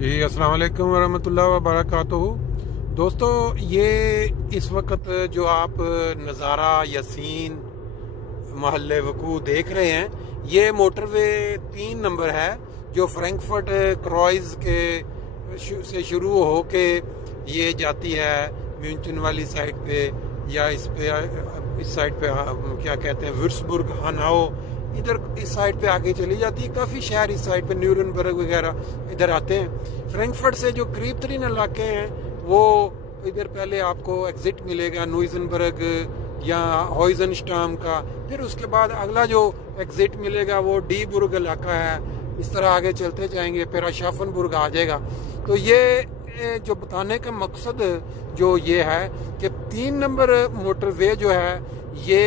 جی अस्सलाम वालेकुम वरहमतुल्लाह वबरकातुहू। दोस्तों, ये इस वक्त जो आप नज़ारा यासीन महल्ले वकू देख रहे हैं, ये मोटरवे 3 नंबर है जो फ्रैंकफर्ट क्रॉइज़ के से शुरू हो के ये जाती है म्यूनचन वाली साइड पे, या इस साइड पे क्या कहते हैं वुर्सबुर्ग हानाओ, इधर इस साइड पे आगे चली जाती है। काफ़ी शहर इस साइड पे न्यूरनबर्ग वगैरह इधर आते हैं। फ्रैंकफर्ट से जो करीब तरीन इलाके हैं वो इधर पहले आपको एग्ज़िट मिलेगा न्यूइजनबर्ग या हॉइजनस्टाम का, फिर उसके बाद अगला जो एग्ज़िट मिलेगा वो डीबुर्ग इलाका है। इस तरह आगे चलते जाएंगे फिर अशाफनबुर्ग आ जाएगा। तो ये जो बताने का मकसद जो ये है कि 3 नंबर मोटरवे जो है ये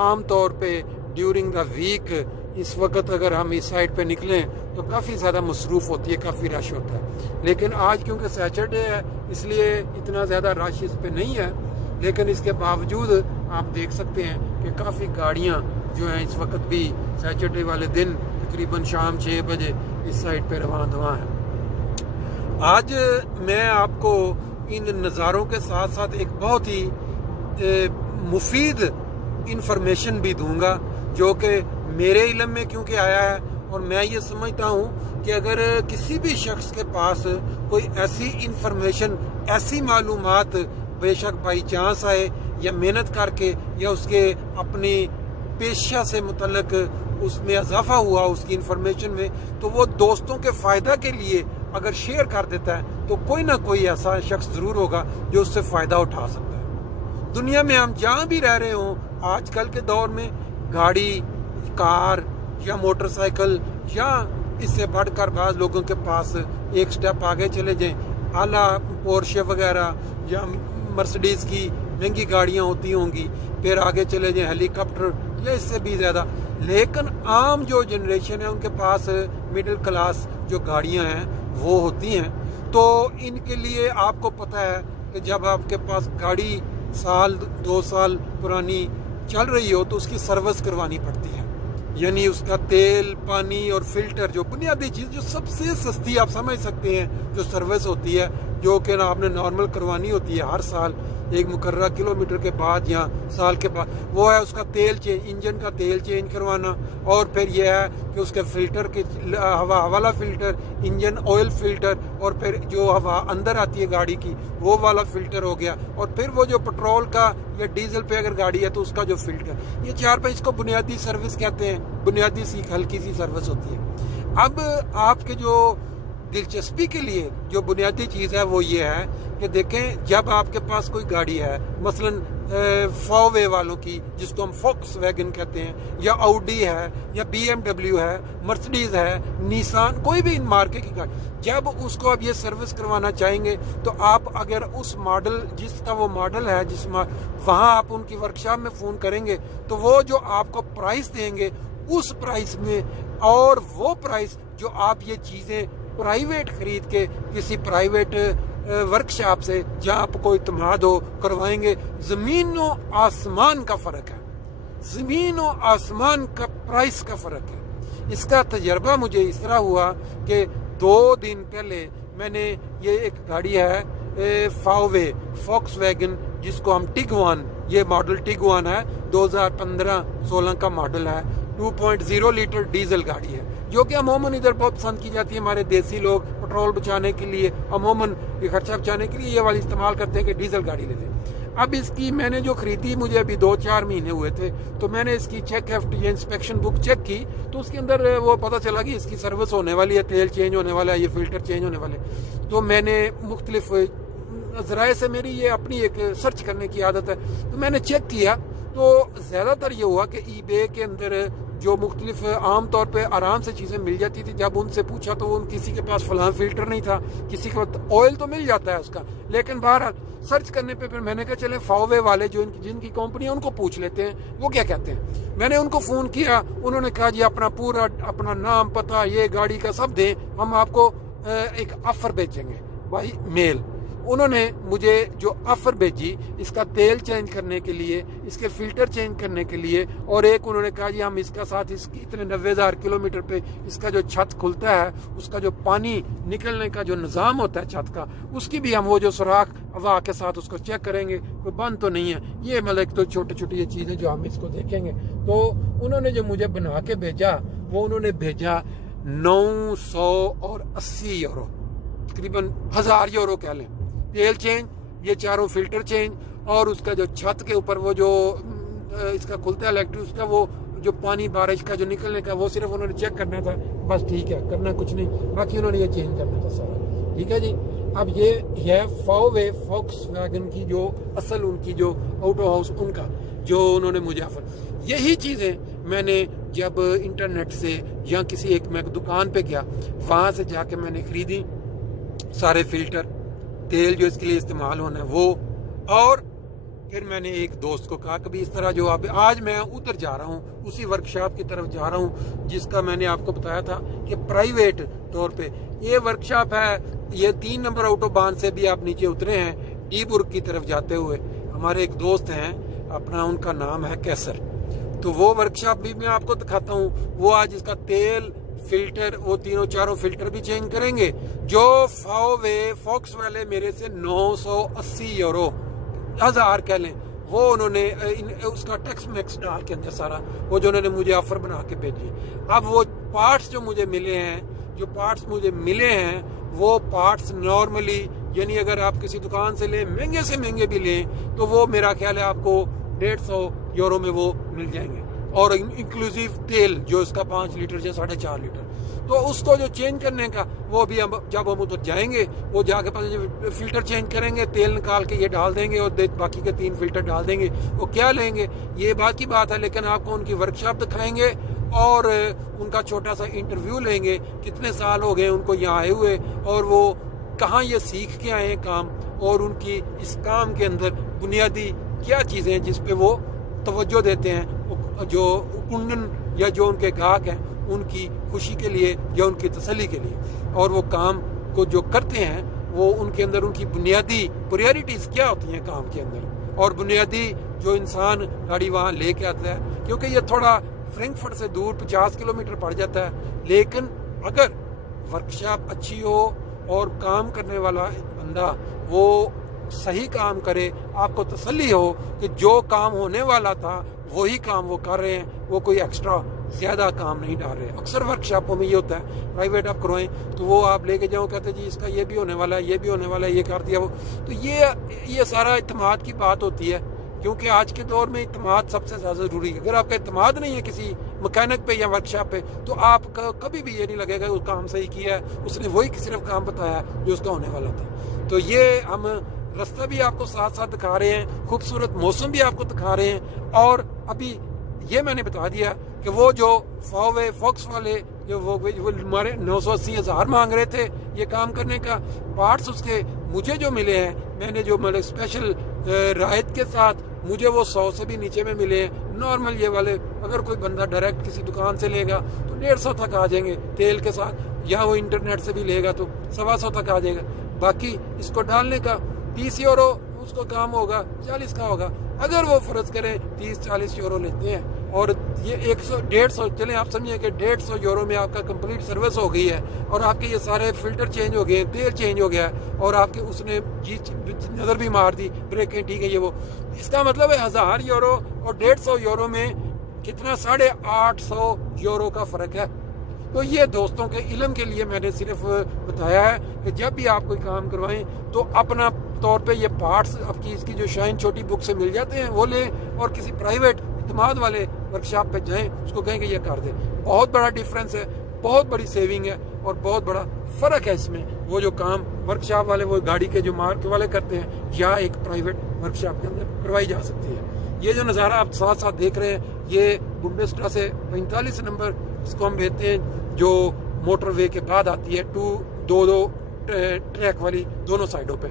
आम तौर पे ड्यूरिंग द वीक इस वक्त अगर हम इस साइड पे निकलें तो काफ़ी ज़्यादा मसरूफ़ होती है, काफ़ी रश होता है। लेकिन आज क्योंकि सैटरडे है इसलिए इतना ज़्यादा रश इस पे नहीं है, लेकिन इसके बावजूद आप देख सकते हैं कि काफ़ी गाड़ियाँ जो हैं इस वक्त भी सैटरडे वाले दिन तकरीबन शाम 6 बजे इस साइड पे रवां दवा है। आज मैं आपको इन नज़ारों के साथ साथ एक बहुत ही मुफीद इंफॉर्मेशन भी दूंगा जो कि मेरे इल्म में क्योंकि आया है, और मैं ये समझता हूँ कि अगर किसी भी शख्स के पास कोई ऐसी इंफॉर्मेशन, ऐसी मालूमात बेशक बाई चांस आए या मेहनत करके या उसके अपनी पेशा से मुतल्लक उसमें इजाफा हुआ उसकी इंफॉर्मेशन में, तो वो दोस्तों के फ़ायदा के लिए अगर शेयर कर देता है तो कोई ना कोई ऐसा शख्स ज़रूर होगा जो उससे फ़ायदा उठा सकता है। दुनिया में हम जहाँ भी रह रहे हों, आजकल के दौर में गाड़ी, कार या मोटरसाइकिल या इससे बढ़कर बाज़ लोगों के पास एक स्टेप आगे चले जाएं, आला पोर्शे वगैरह या मर्सिडीज़ की महंगी गाड़ियाँ होती होंगी, फिर आगे चले जाएं हेलीकॉप्टर या इससे भी ज़्यादा। लेकिन आम जो जनरेशन है उनके पास मिडिल क्लास जो गाड़ियाँ हैं वो होती हैं। तो इनके लिए आपको पता है कि जब आपके पास गाड़ी साल 2 साल पुरानी चल रही हो तो उसकी सर्विस करवानी पड़ती है, यानी उसका तेल, पानी और फिल्टर, जो बुनियादी चीज़ जो सबसे सस्ती आप समझ सकते हैं जो सर्विस होती है, जो कि आपने नॉर्मल करवानी होती है हर साल एक मुकर्रर किलोमीटर के बाद या साल के बाद, वो है उसका तेल चेंज, इंजन का तेल चेंज करवाना। और फिर यह है कि उसके फ़िल्टर के हवा वाला फ़िल्टर, इंजन ऑयल फ़िल्टर, और फिर जो हवा अंदर आती है गाड़ी की वो वाला फ़िल्टर हो गया, और फिर वो जो पेट्रोल का या डीजल पे अगर गाड़ी है तो उसका जो फ़िल्टर, ये 4-5 इसको बुनियादी सर्विस कहते हैं। बुनियादी सी हल्की सी सर्विस होती है। अब आपके जो दिलचस्पी के लिए जो बुनियादी चीज़ है वो ये है कि देखें, जब आपके पास कोई गाड़ी है, मसलन फॉवे वालों की जिसको हम फॉक्स वैगन कहते हैं, या ऑडी है या BMW है, मर्सिडीज़ है, निसान, कोई भी इन मार्के की गाड़ी, जब उसको आप ये सर्विस करवाना चाहेंगे तो आप अगर उस मॉडल जिसका वो मॉडल है वहाँ आप उनकी वर्कशॉप में फ़ोन करेंगे तो वो जो आपको प्राइस देंगे उस प्राइस में, और वो प्राइस जो आप ये चीज़ें प्राइवेट खरीद के किसी प्राइवेट वर्कशॉप से जहाँ आपको इत्मीनान हो करवाएंगे, ज़मीनों आसमान का फ़र्क है, ज़मीनों आसमान का प्राइस का फ़र्क है। इसका तजर्बा मुझे इस तरह हुआ कि 2 दिन पहले मैंने ये एक गाड़ी है फावे फॉक्स वैगन जिसको हम टिगवान, ये मॉडल टिगवान है, 2015-16 का मॉडल है, 2.0 लीटर डीजल गाड़ी है, जो कि अमूमन इधर बहुत पसंद की जाती है। हमारे देसी लोग पेट्रोल बचाने के लिए, अमूमन ये खर्चा बचाने के लिए ये वाली इस्तेमाल करते हैं कि डीजल गाड़ी लेते हैं। अब इसकी मैंने जो खरीदी, मुझे अभी 2-4 महीने हुए थे, तो मैंने इसकी चेक हेफ्ट या इंस्पेक्शन बुक चेक की तो उसके अंदर वो पता चला कि इसकी सर्विस होने वाली है, तेल चेंज होने वाला है, ये फ़िल्टर चेंज होने वाले। तो मैंने मुख्तलिफ ज़राए से, मेरी ये अपनी एक सर्च करने की आदत है, तो मैंने चेक किया तो ज़्यादातर ये हुआ कि ईबे के अंदर जो मुख्तलिफ आम तौर पे आराम से चीज़ें मिल जाती थी, जब उनसे पूछा तो किसी के पास फलां फ़िल्टर नहीं था, किसी के पास ऑयल तो मिल जाता है उसका, लेकिन बहरहाल सर्च करने पे फिर मैंने कहा चले फावे वाले जो जिनकी कंपनी है उनको पूछ लेते हैं वो क्या कहते हैं। मैंने उनको फ़ोन किया, उन्होंने कहा जी अपना पूरा अपना नाम, पता, ये गाड़ी का सब दें, हम आपको एक ऑफ़र भेजेंगे बाई मेल। उन्होंने मुझे जो ऑफर भेजी इसका तेल चेंज करने के लिए, इसके फिल्टर चेंज करने के लिए, और एक उन्होंने कहा जी हम इसका साथ इसकी इतने 90,000 किलोमीटर पे इसका जो छत खुलता है उसका जो पानी निकलने का जो निज़ाम होता है छत का, उसकी भी हम वो जो सुराख हवा के साथ उसको चेक करेंगे कोई बंद तो नहीं है। ये मतलब तो छोटी छोटी ये चीज़ें जो हम इसको देखेंगे। तो उन्होंने जो मुझे बना के भेजा वो उन्होंने भेजा 980 यूरो, तकरीबन 1000 यूरो कह लें। तेल चेंज, ये चारों फिल्टर चेंज, और उसका जो छत के ऊपर वो जो इसका खुलता है इलेक्ट्रिक, उसका वो जो पानी बारिश का जो निकलने का वो सिर्फ उन्होंने चेक करना था, बस ठीक है, करना कुछ नहीं, बाकी उन्होंने ये चेंज करना था सारा। ठीक है जी। अब ये है VW Volkswagen की जो असल उनकी जो ऑटो हाउस उनका जो उन्होंने मुझे ऑफर, यही चीज़ें मैंने जब इंटरनेट से या किसी एक मैं दुकान पे गया वहाँ से जाके मैंने खरीदी, सारे फिल्टर तेल जो इसके लिए इस्तेमाल होना है वो। और फिर मैंने एक दोस्त को कहा कि इस तरह जो आप, आज मैं उधर जा रहा हूँ उसी वर्कशॉप की तरफ जा रहा हूँ जिसका मैंने आपको बताया था कि प्राइवेट तौर पे ये वर्कशॉप है। ये 3 नंबर ऑटोबान से भी आप नीचे उतरे हैं डीबुर्ग की तरफ जाते हुए, हमारे एक दोस्त हैं अपना, उनका नाम है कैसर, तो वो वर्कशॉप भी मैं आपको दिखाता हूँ। वो आज इसका तेल फिल्टर वो तीनों चारों फिल्टर भी चेंज करेंगे। जो फॉक्स वाले मेरे से 980 यूरो 1000 कह लें, वो उन्होंने उसका टैक्स मैक्स डाल के अंदर सारा वो जो उन्होंने मुझे ऑफर बना के भेजी। अब वो पार्ट्स जो मुझे मिले हैं, जो पार्ट्स मुझे मिले हैं वो पार्ट्स नॉर्मली, यानी अगर आप किसी दुकान से लें, महंगे से महंगे भी लें, तो वो मेरा ख्याल है आपको 150 यूरो में वो मिल जाएंगे, और इंक्लूसिव तेल जो इसका 5 लीटर या 4.5 लीटर। तो उसको जो चेंज करने का वो भी हम जब हम उधर जाएंगे वो जाके पास फिल्टर चेंज करेंगे, तेल निकाल के ये डाल देंगे और बाकी के 3 फिल्टर डाल देंगे। वो क्या लेंगे ये बात की बात है, लेकिन आपको उनकी वर्कशॉप दिखाएंगे और उनका छोटा सा इंटरव्यू लेंगे, कितने साल हो गए उनको यहाँ आए हुए और वो कहाँ ये सीख के आए हैं काम, और उनकी इस काम के अंदर बुनियादी क्या चीज़ें हैं जिस पे वो तवज्जो देते हैं, जो कुंडन या जो उनके गाहक हैं उनकी खुशी के लिए या उनकी तसल्ली के लिए, और वो काम को जो करते हैं वो उनके अंदर उनकी बुनियादी प्रायोरिटीज़ क्या होती हैं काम के अंदर, और बुनियादी जो इंसान गाड़ी वहाँ लेके आता है, क्योंकि ये थोड़ा फ्रैंकफर्ट से दूर 50 किलोमीटर पड़ जाता है, लेकिन अगर वर्कशॉप अच्छी हो और काम करने वाला बंदा वो सही काम करे, आपको तसल्ली हो कि जो काम होने वाला था वही काम वो कर रहे हैं, वो कोई एक्स्ट्रा ज़्यादा काम नहीं डाल रहे। अक्सर वर्कशॉपों में ये होता है, प्राइवेट आप करवाएं तो वो आप लेके जाओ, कहते जी इसका ये भी होने वाला है, ये भी होने वाला है, ये कर दिया वो। तो ये सारा इत्मीनान की बात होती है, क्योंकि आज के दौर में इत्मीनान सबसे ज़्यादा ज़रूरी है। अगर आपका इत्मीनान नहीं है किसी मैकेनिक पे या वर्कशॉप पे, तो आपका कभी भी ये नहीं लगेगा वो काम सही किया है, उसने वही सिर्फ काम बताया जो उसका होने वाला था। तो ये हम रास्ता भी आपको साथ साथ दिखा रहे हैं, खूबसूरत मौसम भी आपको दिखा रहे हैं, और अभी ये मैंने बता दिया कि वो जो फॉक्स वाले जो वो हमारे 980,000 मांग रहे थे ये काम करने का, पार्ट्स उसके मुझे जो मिले हैं, मैंने जो मतलब स्पेशल राहत के साथ मुझे वो 100 से भी नीचे में मिले हैं। नॉर्मल ये वाले अगर कोई बंदा डायरेक्ट किसी दुकान से लेगा तो 150 तक आ जाएंगे तेल के साथ, या वो इंटरनेट से भी लेगा तो 125 तक आ जाएगा। बाकी इसको डालने का 30 यूरो उसको काम होगा, 40 का होगा। अगर वो फर्ज करें 30-40 यूरो लेते हैं और ये 100-150 चलें, आप समझिए कि 150 यूरो में आपका कंप्लीट सर्विस हो गई है, और आपके ये सारे फिल्टर चेंज हो गए, तेल चेंज हो गया है, और आपके उसने जी नज़र भी मार दी, ब्रेकें ठीक है ये वो। इसका मतलब है 1000 यूरो और 150 यूरो में कितना 850 यूरो का फ़र्क है। तो ये दोस्तों के इल्म के लिए मैंने सिर्फ बताया है कि जब भी आप कोई काम करवाएं तो अपना तौर पे ये पार्ट्स आपकी इसकी जो शाइन छोटी बुक से मिल जाते हैं वो लें, और किसी प्राइवेट इत्मीनान वाले वर्कशॉप पे जाएं, उसको कहें कि ये कर दें। बहुत बड़ा डिफरेंस है, बहुत बड़ी सेविंग है और बहुत बड़ा फ़र्क है इसमें, वो जो काम वर्कशॉप वाले वो गाड़ी के जो मार्क वाले करते हैं या एक प्राइवेट वर्कशॉप के अंदर करवाई जा सकती है। ये जो नज़ारा आप साथ साथ देख रहे हैं ये बुंडेसट्रा से 45 नंबर इसको हम कहते हैं, जो मोटरवे के बाद आती है, दो ट्रैक वाली दोनों साइडों पे।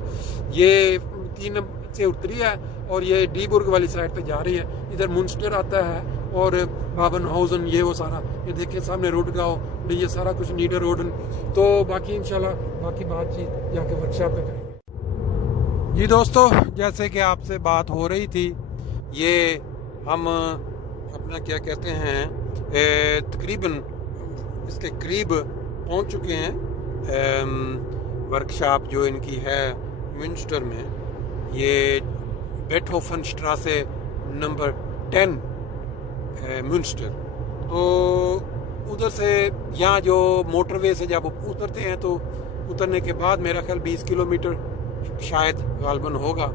ये 3 से उतरी है और ये डीबुर्ग वाली साइड पे जा रही है। इधर मुंस्टर आता है और बाबनहाउजन, ये वो सारा ये देखिए सामने रोडगांव, ये सारा कुछ नीडर रोडन। तो बाकी इंशाल्लाह बाकी बातचीत जाके वर्कशॉप पे करेंगे। जी दोस्तों, जैसे कि आपसे बात हो रही थी, ये हम अपना क्या कहते हैं तकरीबन इसके करीब पहुंच चुके हैं। वर्कशॉप जो इनकी है म्यूनस्टर में, ये बेटहोफन स्ट्रासे नंबर 10 म्यूनस्टर। तो उधर से यहाँ जो मोटरवे से जब उतरते हैं तो उतरने के बाद मेरा ख्याल 20 किलोमीटर शायद गालबन होगा।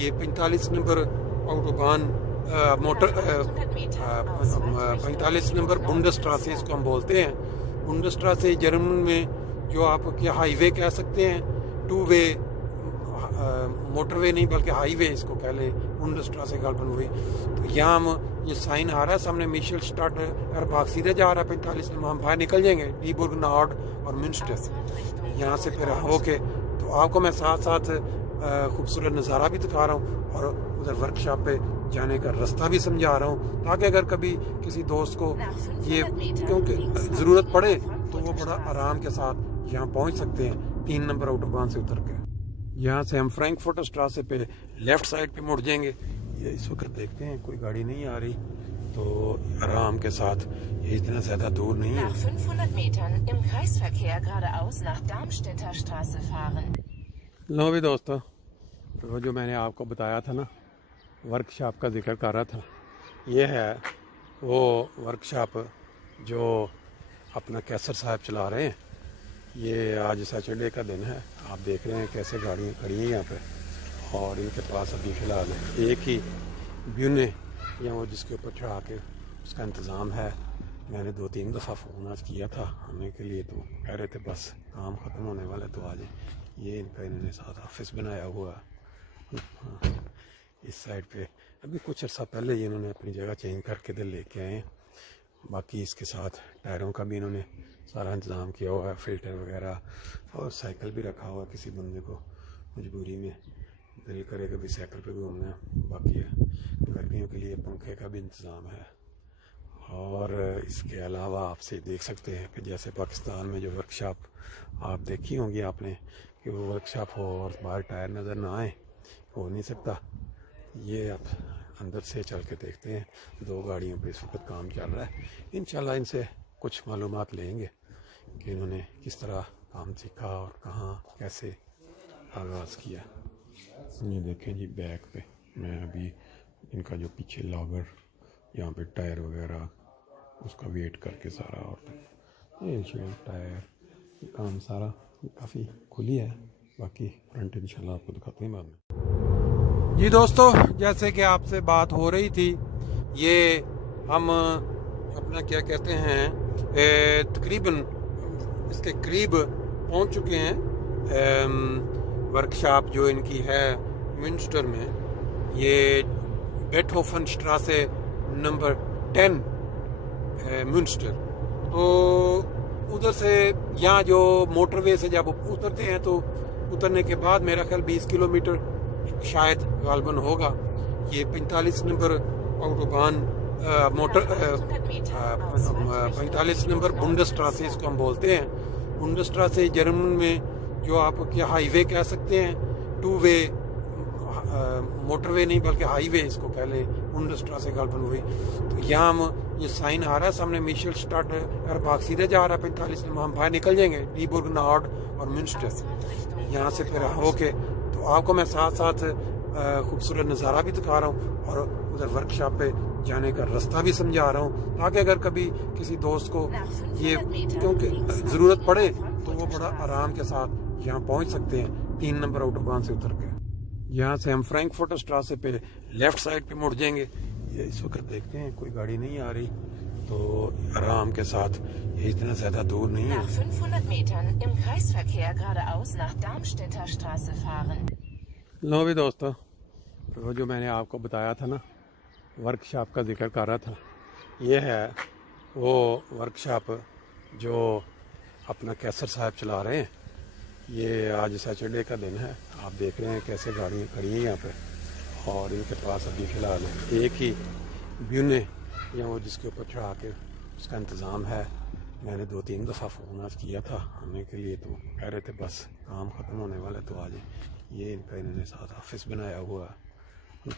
ये 45 नंबर ऑटोबान मोटर 45 नंबर बुंडस्ट्रासे इसको हम बोलते हैं। बुंडस्ट्रासे जर्मन में जो आप क्या हाईवे कह सकते हैं, टू वे मोटरवे नहीं बल्कि हाईवे इसको कह लें, बुंडस्ट्रासे गालबन हुई। तो यहाँ हम ये साइन आ रहा है सामने, मिशेल स्टार्ट एयरबाग सीधे जा रहा है 45 नंबर। हम बाहर निकल जाएंगे डीबुर्ग नॉर्ड और म्यूनस्टर। यहाँ से फिर होके तो आपको मैं साथ साथ खूबसूरत नज़ारा भी दिखा रहा हूँ और उधर वर्कशॉप पे जाने का रास्ता भी समझा रहा हूँ, ताकि अगर कभी किसी दोस्त को ये क्योंकि ज़रूरत पड़े तो वो बड़ा आराम के साथ यहाँ पहुँच सकते हैं 3 नंबर ऑटोबान से उतर के। यहाँ से हम फ्रैंकफर्ट स्ट्रासे पे लेफ़्ट साइड पे मुड़ जाएंगे। ये इस वक्त देखते हैं कोई गाड़ी नहीं आ रही, तो आराम के साथ, ये इतना ज़्यादा दूर नहीं है। 500 Metern im Kreisverkehr geradeaus nach Darmstädter Straße fahren। लो भी दोस्तों, तो जो मैंने आपको बताया था ना, वर्कशॉप का जिक्र कर रहा था, ये है वो वर्कशॉप जो अपना कैसर साहब चला रहे हैं। ये आज सैटरडे का दिन है, आप देख रहे हैं कैसे गाड़ियाँ खड़ी हैं यहाँ पे, और इनके पास अभी फ़िलहाल एक ही ब्यूने या वो जिसके ऊपर चढ़ा के उसका इंतज़ाम है। मैंने 2-3 दफ़ा फ़ोन आज किया था आने के लिए, तो कह रहे थे बस काम ख़त्म होने वाला है तो आ जाए। ये इनका इन्होंने साथ ऑफिस बनाया हुआ है इस साइड पे। अभी कुछ अर्सा पहले ही इन्होंने अपनी जगह चेंज करके इधर लेके आए हैं। बाकी इसके साथ टायरों का भी इन्होंने सारा इंतज़ाम किया हुआ है, फ़िल्टर वगैरह, और साइकिल भी रखा हुआ है, किसी बंदे को मजबूरी में दिल करे कभी साइकिल पे घूमना। बाकी गर्मियों के लिए पंखे का भी इंतज़ाम है। और इसके अलावा आपसे देख सकते हैं कि जैसे पाकिस्तान में जो वर्कशॉप आप देखी होंगी आपने, कि वो वर्कशॉप हो और बाहर टायर नज़र ना आए, हो नहीं सकता। ये आप अंदर से चल के देखते हैं, 2 गाड़ियों पे इस वक्त काम चल रहा है। इंशाल्लाह इनसे कुछ मालूमात लेंगे कि इन्होंने किस तरह काम सीखा और कहाँ कैसे आगाज़ किया। ये देखें जी, बैक पे मैं अभी इनका जो पीछे लॉगर यहाँ पे टायर वगैरह उसका वेट करके सारा, और ये टायर काम सारा काफ़ी खुली है। बाकी फ्रंट इंशाल्लाह आपको दिखाते हैं बाद में। जी दोस्तों, जैसे कि आपसे बात हो रही थी, ये हम अपना क्या कहते हैं तकरीबन इसके करीब पहुंच चुके हैं। वर्कशॉप जो इनकी है म्यूनस्टर में, ये बेटहोफन स्ट्रासे नंबर 10 म्यूनस्टर। तो उधर से यहाँ जो मोटरवे से जब उतरते हैं तो उतरने के बाद मेरा ख्याल 20 किलोमीटर शायद गालबन होगा। ये 45 नंबर ऑटोबान मोटर 45 नंबर बुंडस्ट्रासे इसको हम बोलते हैं। बुंडस्ट्रासे जर्मन में जो आप क्या हाईवे कह सकते हैं, टू वे मोटरवे नहीं बल्कि हाईवे इसको कह लें, बुंडस्ट्रासे गालबन हुई। तो यहाँ हम ये साइन आ रहा है सामने, मिशेल स्टार्ट एयरबाग सीधे जा रहा है 45 नंबर। हम बाहर निकल जाएंगे डीबुर्ग नॉर्ड और म्यूनस्टर। यहाँ से फिर होके तो आपको मैं साथ साथ खूबसूरत नज़ारा भी दिखा रहा हूँ और उधर वर्कशॉप पे जाने का रास्ता भी समझा रहा हूँ, ताकि अगर कभी किसी दोस्त को ये क्योंकि ज़रूरत पड़े तो वो बड़ा आराम के साथ यहाँ पहुँच सकते हैं 3 नंबर ऑटोबान से उतर के। यहाँ से हम फ्रैंकफर्ट स्ट्रासे पे लेफ़्ट साइड पे मुड़ जाएंगे। ये इस वक्त देखते हैं कोई गाड़ी नहीं आ रही, तो आराम के साथ, ये इतना ज़्यादा दूर नहीं है। 500 Metern im Kreisverkehr geradeaus nach Darmstädter Straße fahren। लो भी दोस्तों, तो जो मैंने आपको बताया था ना, वर्कशॉप का जिक्र कर रहा था, ये है वो वर्कशॉप जो अपना कैसर साहब चला रहे हैं। ये आज सैटरडे का दिन है, आप देख रहे हैं कैसे गाड़ियाँ खड़ी हैं यहाँ पे, और इनके पास अभी फ़िलहाल एक ही ब्यूने या वो जिसके ऊपर चढ़ा के उसका इंतज़ाम है। मैंने 2-3 दफ़ा फ़ोन आज किया था आने के लिए, तो कह रहे थे बस काम ख़त्म होने वाला है तो आ जाए। یہ ان کا انہوں نے ساتھ آفس بنایا ہوا ہے.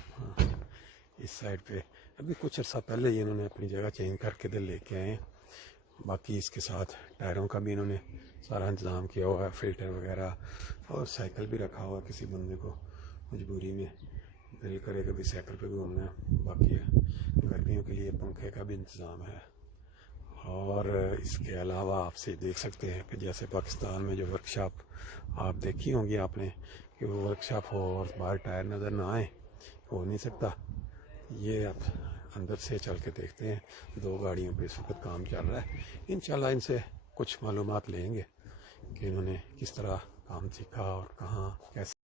اس سائڈ پہ ابھی کچھ عرصہ پہلے ہی انہوں نے اپنی جگہ چینج کر کے لے کے آئے ہیں. باقی اس کے ساتھ ٹائروں کا بھی انہوں نے سارا انتظام کیا ہوا ہے, فلٹر وغیرہ, اور سائیکل بھی رکھا ہوا ہے کسی بندے کو مجبوری میں دل کرے کبھی سائیکل پہ گھومنا. باقی گرمیوں کے لیے پنکھے کا بھی انتظام ہے. اور اس کے علاوہ آپ سے دیکھ سکتے ہیں کہ جیسے پاکستان میں جو ورک شاپ آپ دیکھی ہوں گی آپ نے کہ وہ ورک شاپ ہو اور باہر ٹائر نظر نہ آئے, ہو نہیں سکتا. یہ آپ اندر سے چل کے دیکھتے ہیں, 2 گاڑیوں پہ اس وقت کام چل رہا ہے. انشاءاللہ ان سے کچھ معلومات لیں گے کہ انہوں نے کس طرح کام سیکھا اور کہاں کیسے.